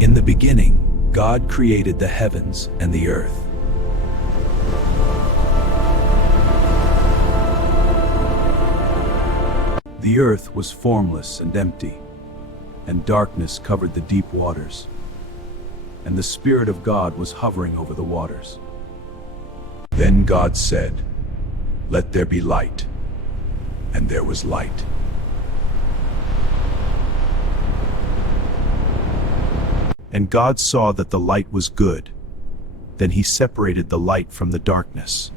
In the beginning, God created the heavens and the earth. The earth was formless and empty, and darkness covered the deep waters, and the Spirit of God was hovering over the waters. Then God said, "Let there be light," and there was light. And God saw that the light was good. Then he separated the light from the darkness.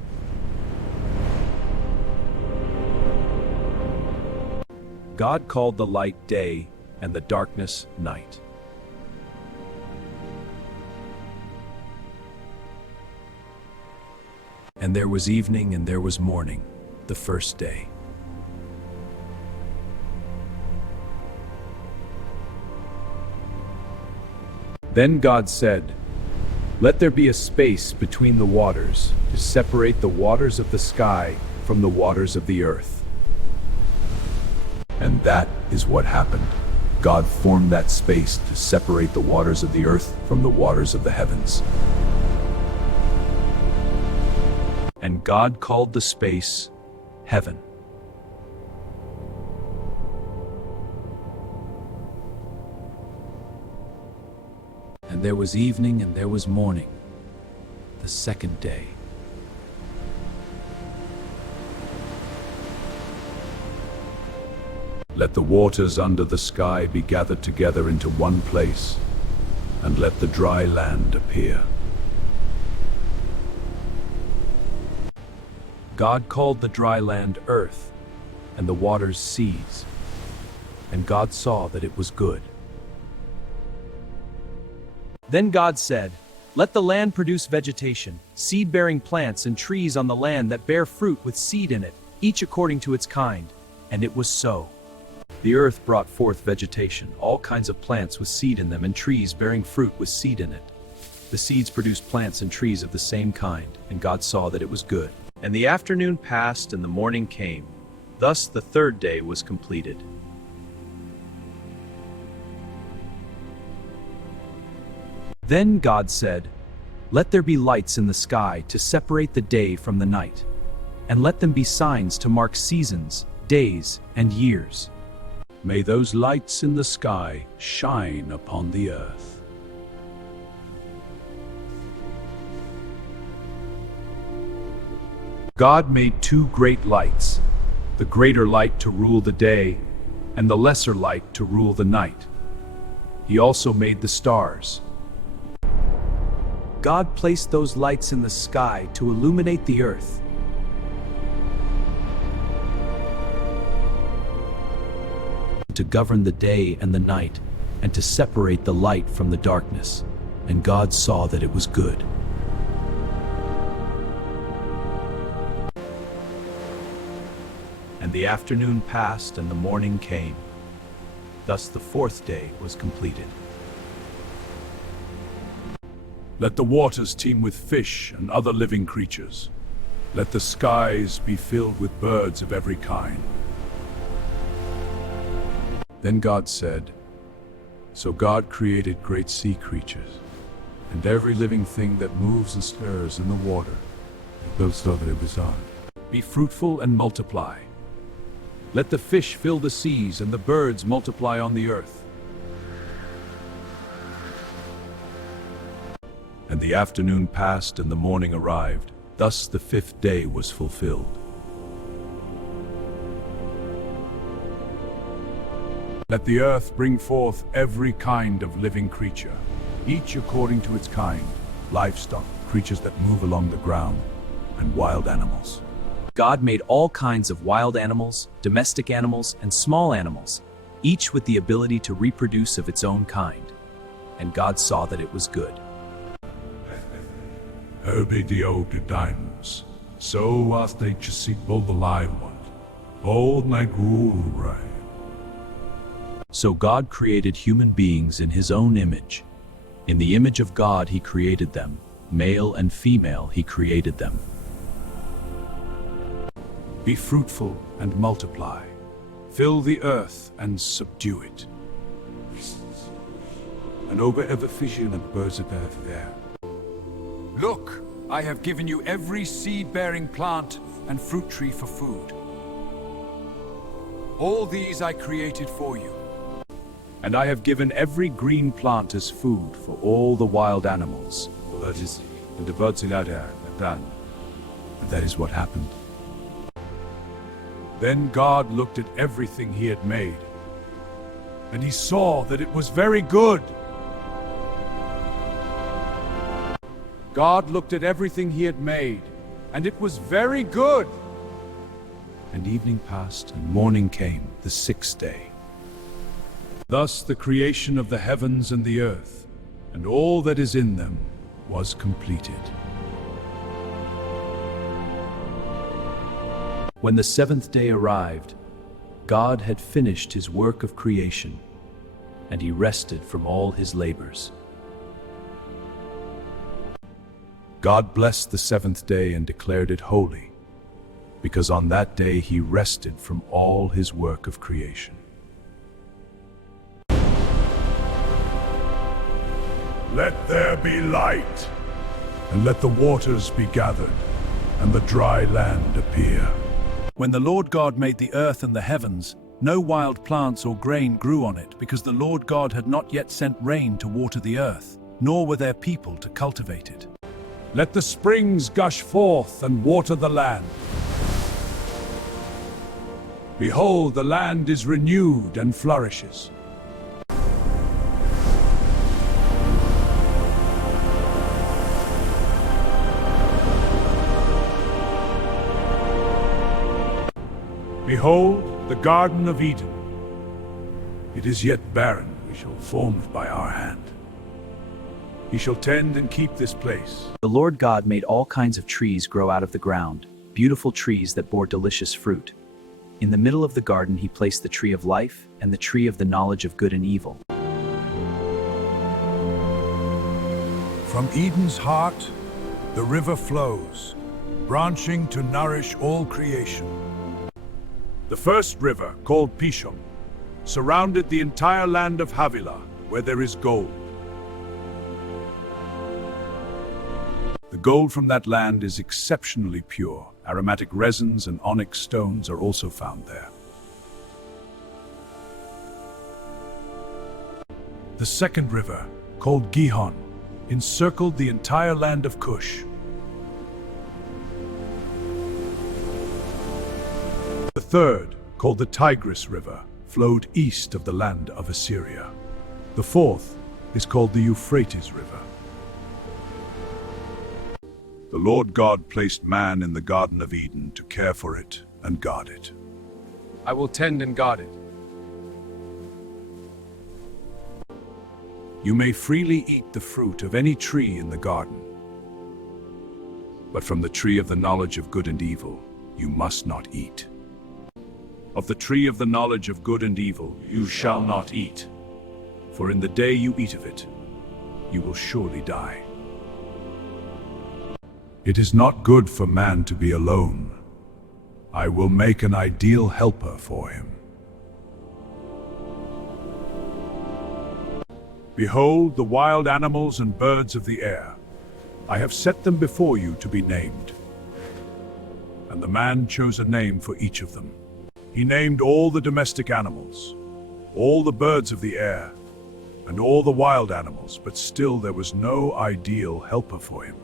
God called the light day and the darkness night. And there was evening and there was morning, the first day. Then God said, "Let there be a space between the waters to separate the waters of the sky from the waters of the earth." And that is what happened. God formed that space to separate the waters of the earth from the waters of the heavens. And God called the space heaven. And there was evening and there was morning, the second day. Let the waters under the sky be gathered together into one place, and let the dry land appear. God called the dry land earth, and the waters seas. And God saw that it was good. Then God said, "Let the land produce vegetation, seed-bearing plants and trees on the land that bear fruit with seed in it, each according to its kind." And it was so. The earth brought forth vegetation, all kinds of plants with seed in them, and trees bearing fruit with seed in it. The seeds produced plants and trees of the same kind, and God saw that it was good. And the afternoon passed and the morning came. Thus the third day was completed. Then God said, "Let there be lights in the sky to separate the day from the night, and let them be signs to mark seasons, days, and years. May those lights in the sky shine upon the earth." God made two great lights, the greater light to rule the day, and the lesser light to rule the night. He also made the stars. God placed those lights in the sky to illuminate the earth. To govern the day and the night, and to separate the light from the darkness. And God saw that it was good. And the afternoon passed and the morning came. Thus the fourth day was completed. Let the waters teem with fish and other living creatures. Let the skies be filled with birds of every kind. Then God said, so God created great sea creatures, and every living thing that moves and stirs in the water. Be fruitful and multiply. Let the fish fill the seas and the birds multiply on the earth. And the afternoon passed and the morning arrived. Thus the fifth day was fulfilled. Let the earth bring forth every kind of living creature, each according to its kind, livestock, creatures that move along the ground, and wild animals. God made all kinds of wild animals, domestic animals, and small animals, each with the ability to reproduce of its own kind. And God saw that it was good. The old diamonds, so as they just see both the live ones, old like right. So God created human beings in his own image. In the image of God he created them, male and female he created them. Be fruitful and multiply. Fill the earth and subdue it. and over every fish and birds of there. Look, I have given you every seed-bearing plant and fruit tree for food. All these I created for you. And I have given every green plant as food for all the wild animals. That is, and the birds in that air, and that is what happened. Then God looked at everything he had made, and he saw that it was very good. God looked at everything he had made, and it was very good. And evening passed, and morning came, the sixth day. Thus the creation of the heavens and the earth, and all that is in them, was completed. When the seventh day arrived, God had finished his work of creation, and he rested from all his labors. God blessed the seventh day and declared it holy, because on that day he rested from all his work of creation. Let there be light, and let the waters be gathered, and the dry land appear. When the Lord God made the earth and the heavens, no wild plants or grain grew on it, because the Lord God had not yet sent rain to water the earth, nor were there people to cultivate it. Let the springs gush forth and water the land. Behold, the land is renewed and flourishes. Behold, the Garden of Eden. It is yet barren, we shall form it by our hand. He shall tend and keep this place. The Lord God made all kinds of trees grow out of the ground, beautiful trees that bore delicious fruit. In the middle of the garden he placed the tree of life and the tree of the knowledge of good and evil. From Eden's heart, the river flows, branching to nourish all creation. The first river, called Pishon, surrounded the entire land of Havilah, where there is gold. The gold from that land is exceptionally pure. Aromatic resins and onyx stones are also found there. The second river, called Gihon, encircled the entire land of Cush. The third, called the Tigris River, flowed east of the land of Assyria. The fourth is called the Euphrates River. The Lord God placed man in the Garden of Eden to care for it and guard it. I will tend and guard it. You may freely eat the fruit of any tree in the garden, but from the tree of the knowledge of good and evil you must not eat. Of the tree of the knowledge of good and evil you shall not eat, for in the day you eat of it, you will surely die. It is not good for man to be alone. I will make an ideal helper for him. Behold the wild animals and birds of the air. I have set them before you to be named. And the man chose a name for each of them. He named all the domestic animals, all the birds of the air, and all the wild animals, but still there was no ideal helper for him.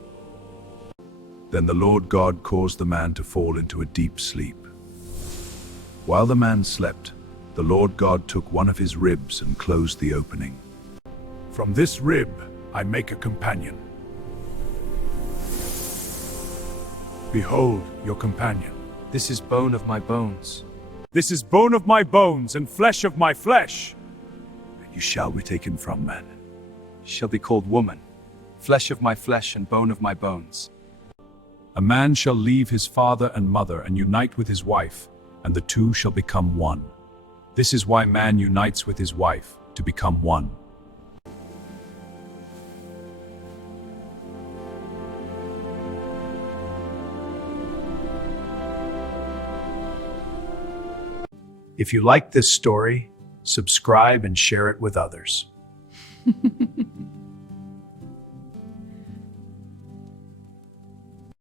Then the Lord God caused the man to fall into a deep sleep. While the man slept, the Lord God took one of his ribs and closed the opening. From this rib I make a companion. Behold your companion. This is bone of my bones. This is bone of my bones and flesh of my flesh. You shall be taken from man. She shall be called woman, flesh of my flesh and bone of my bones. A man shall leave his father and mother and unite with his wife, and the two shall become one. This is why man unites with his wife, to become one. If you like this story, subscribe and share it with others.